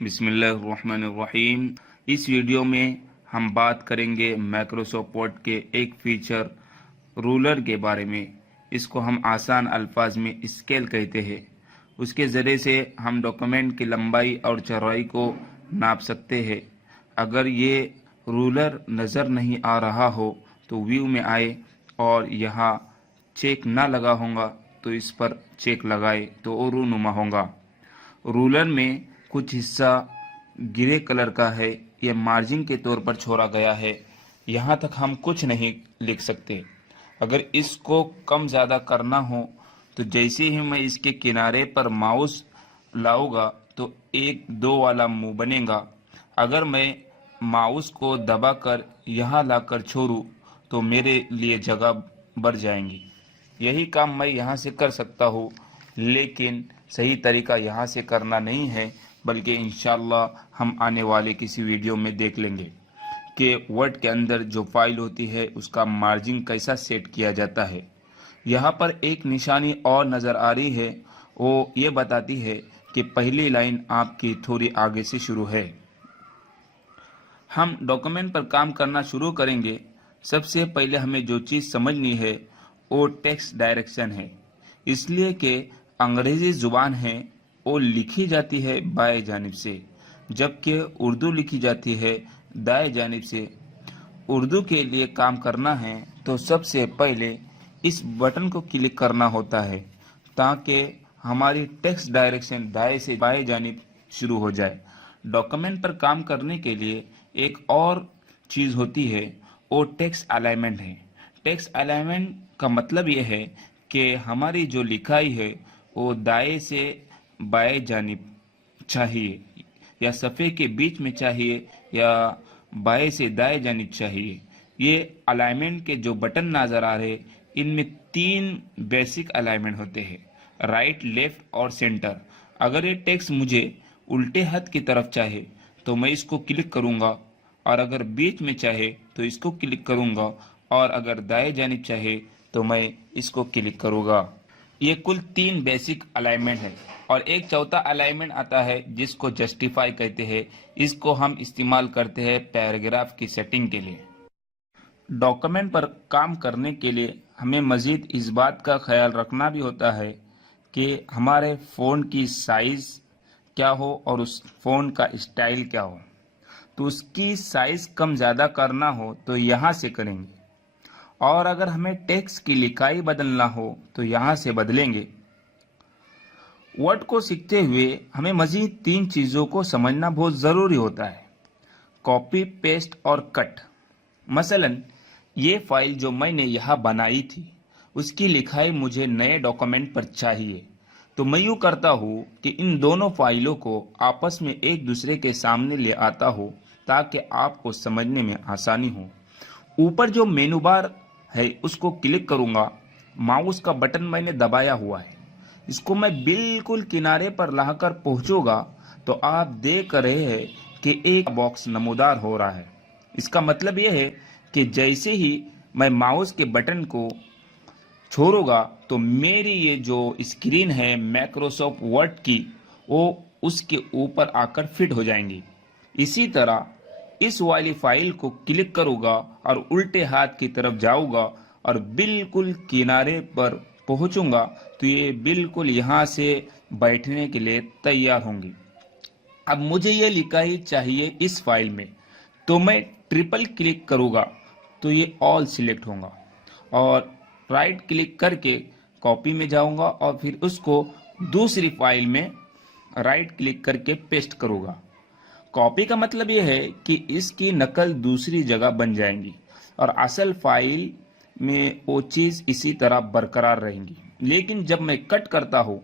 बिस्मिल्लाहिर्रहमानिर्रहीम। इस वीडियो में हम बात करेंगे माइक्रोसॉफ्ट वर्ड के एक फीचर रूलर के बारे में। इसको हम आसान अल्फाज में स्केल कहते हैं। उसके ज़रिए से हम डॉक्यूमेंट की लंबाई और चौड़ाई को नाप सकते हैं। अगर ये रूलर नज़र नहीं आ रहा हो तो व्यू में आए और यहाँ चेक ना लगा होगा तो इस पर चेक लगाए तो और रूनुमा होगा। रूलर में कुछ हिस्सा ग्रे कलर का है, यह मार्जिन के तौर पर छोड़ा गया है। यहाँ तक हम कुछ नहीं लिख सकते। अगर इसको कम ज़्यादा करना हो तो जैसे ही मैं इसके किनारे पर माउस लाऊंगा तो 1-2 वाला मुंह बनेगा। अगर मैं माउस को दबाकर यहाँ लाकर छोड़ूं तो मेरे लिए जगह बढ़ जाएंगी। यही काम मैं यहाँ से कर सकता हूँ, लेकिन सही तरीका यहाँ से करना नहीं है, बल्कि इंशाल्लाह हम आने वाले किसी वीडियो में देख लेंगे कि वर्ड के अंदर जो फाइल होती है उसका मार्जिन कैसा सेट किया जाता है। यहाँ पर एक निशानी और नज़र आ रही है, वो ये बताती है कि पहली लाइन आपकी थोड़ी आगे से शुरू है। हम डॉक्यूमेंट पर काम करना शुरू करेंगे। सबसे पहले हमें जो चीज़ समझनी है वो टेक्स्ट डायरेक्शन है, इसलिए कि अंग्रेज़ी ज़ुबान है वो लिखी जाती है बाएं जानिब से, जबकि उर्दू लिखी जाती है दाएं जानिब से। उर्दू के लिए काम करना है तो सबसे पहले इस बटन को क्लिक करना होता है ताकि हमारी टेक्स्ट डायरेक्शन दाएं से बाएं जानिब शुरू हो जाए। डॉक्यूमेंट पर काम करने के लिए एक और चीज़ होती है, वो टेक्स्ट अलाइनमेंट है। टेक्स्ट अलाइनमेंट का मतलब ये है कि हमारी जो लिखाई है वो दाएं से बाएं जानिब चाहिए, या सफ़े के बीच में चाहिए, या बाएं से दाएं जानिब चाहिए। ये अलाइनमेंट के जो बटन नज़र आ रहे, इनमें 3 बेसिक अलाइनमेंट होते हैं, राइट, लेफ़्ट और सेंटर। अगर ये टेक्स्ट मुझे उल्टे हाथ की तरफ चाहे तो मैं इसको क्लिक करूँगा, और अगर बीच में चाहे तो इसको क्लिक करूँगा, और अगर दाएं जानिब चाहे तो मैं इसको क्लिक करूँगा। ये कुल 3 बेसिक अलाइनमेंट है, और एक चौथा अलाइनमेंट आता है जिसको जस्टिफाई कहते हैं। इसको हम इस्तेमाल करते हैं पैराग्राफ की सेटिंग के लिए। डॉक्यूमेंट पर काम करने के लिए हमें मज़ीद इस बात का ख्याल रखना भी होता है कि हमारे फ़ोन की साइज़ क्या हो और उस फ़ोन का स्टाइल क्या हो। तो उसकी साइज़ कम ज़्यादा करना हो तो यहाँ से करेंगे, और अगर हमें टेक्स्ट की लिखाई बदलना हो तो यहाँ से बदलेंगे। वर्ड को सीखते हुए हमें मज़ीद 3 चीज़ों को समझना बहुत ज़रूरी होता है, कॉपी, पेस्ट और कट। मसलन ये फाइल जो मैंने यहाँ बनाई थी उसकी लिखाई मुझे नए डॉक्यूमेंट पर चाहिए, तो मैं यूँ करता हूँ कि इन दोनों फाइलों को आपस में एक दूसरे के सामने ले आता हूँ ताकि आपको समझने में आसानी हो। ऊपर जो मेनू बार है उसको क्लिक करूँगा। माउस का बटन मैंने दबाया हुआ है, इसको मैं बिल्कुल किनारे पर लाकर पहुँचूँगा तो आप देख रहे हैं कि एक बॉक्स नमूदार हो रहा है। इसका मतलब यह है कि जैसे ही मैं माउस के बटन को छोड़ूंगा तो मेरी ये जो स्क्रीन है माइक्रोसॉफ्ट वर्ड की, वो उसके ऊपर आकर फिट हो जाएंगी। इसी तरह इस वाली फाइल को क्लिक करूँगा और उल्टे हाथ की तरफ जाऊँगा और बिल्कुल किनारे पर पहुँचूँगा तो ये बिल्कुल यहाँ से बैठने के लिए तैयार होंगी। अब मुझे ये लिखाई चाहिए इस फाइल में, तो मैं ट्रिपल क्लिक करूँगा तो ये ऑल सिलेक्ट होगा, और राइट क्लिक करके कॉपी में जाऊँगा और फिर उसको दूसरी फाइल में राइट क्लिक करके पेस्ट करूँगा। कॉपी का मतलब ये है कि इसकी नकल दूसरी जगह बन जाएंगी और असल फाइल में वो चीज़ इसी तरह बरकरार रहेंगी, लेकिन जब मैं कट करता हूँ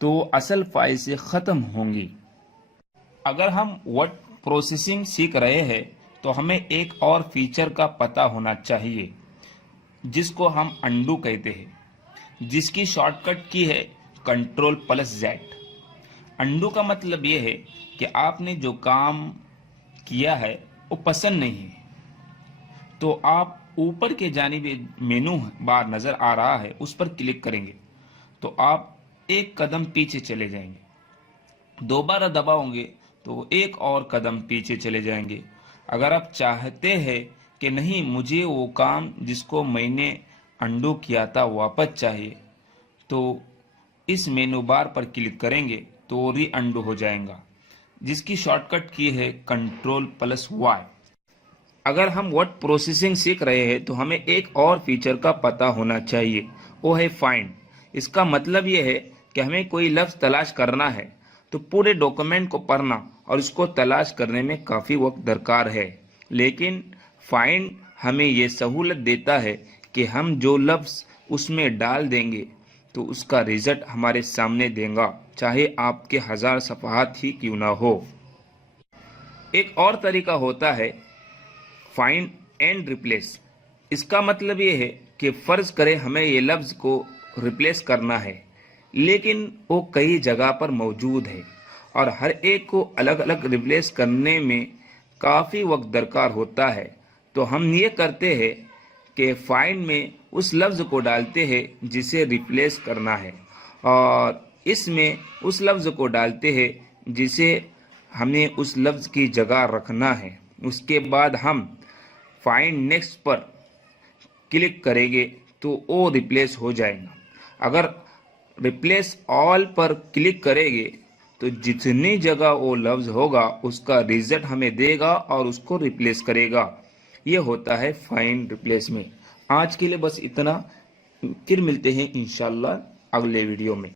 तो असल फाइल से ख़त्म होंगी। अगर हम वर्ड प्रोसेसिंग सीख रहे हैं तो हमें एक और फीचर का पता होना चाहिए जिसको हम अंडू कहते हैं, जिसकी शॉर्टकट की है Ctrl+Z। अंडू का मतलब ये है कि आपने जो काम किया है वो पसंद नहीं है, तो आप ऊपर के जानिब मेनू बार नज़र आ रहा है उस पर क्लिक करेंगे तो आप एक कदम पीछे चले जाएंगे। दोबारा दबाओगे تو ایک اور قدم پیچھے چلے جائیں گے۔ اگر آپ چاہتے ہیں کہ نہیں مجھے وہ کام جس کو میں نے انڈو کیا تھا واپس چاہیے، تو اس مینو بار پر کلک کریں گے تو ری انڈو ہو جائے گا، جس کی شارٹ کٹ کی ہے Ctrl+Y۔ اگر ہم ورڈ پروسیسنگ سیکھ رہے ہیں تو ہمیں ایک اور فیچر کا پتہ ہونا چاہیے، وہ ہے فائنڈ۔ اس کا مطلب یہ ہے کہ ہمیں کوئی لفظ تلاش کرنا ہے تو پورے ڈاکومنٹ کو پڑھنا اور اس کو تلاش کرنے میں کافی وقت درکار ہے، لیکن فائنڈ ہمیں یہ سہولت دیتا ہے کہ ہم جو لفظ اس میں ڈال دیں گے تو اس کا رزلٹ ہمارے سامنے دے گا، چاہے آپ کے 1000 صفحات ہی کیوں نہ ہو۔ ایک اور طریقہ ہوتا ہے فائنڈ اینڈ ریپلیس۔ اس کا مطلب یہ ہے کہ فرض کریں ہمیں یہ لفظ کو ریپلیس کرنا ہے، لیکن وہ کئی جگہ پر موجود ہے اور ہر ایک کو الگ الگ ریپلیس کرنے میں کافی وقت درکار ہوتا ہے، تو ہم یہ کرتے ہیں کہ فائنڈ میں اس لفظ کو ڈالتے ہیں جسے ریپلیس کرنا ہے، اور اس میں اس لفظ کو ڈالتے ہیں جسے ہمیں اس لفظ کی جگہ رکھنا ہے۔ اس کے بعد ہم فائنڈ نیکسٹ پر کلک کریں گے تو وہ ریپلیس ہو جائے گا۔ اگر ریپلیس آل پر کلک کریں گے تو جتنی جگہ وہ لفظ ہوگا اس کا رزلٹ ہمیں دے گا اور اس کو ریپلیس کرے گا۔ یہ ہوتا ہے فائنڈ ریپلیس میں۔ آج کے لیے بس اتنا، پھر ملتے ہیں انشاءاللہ اگلے ویڈیو میں۔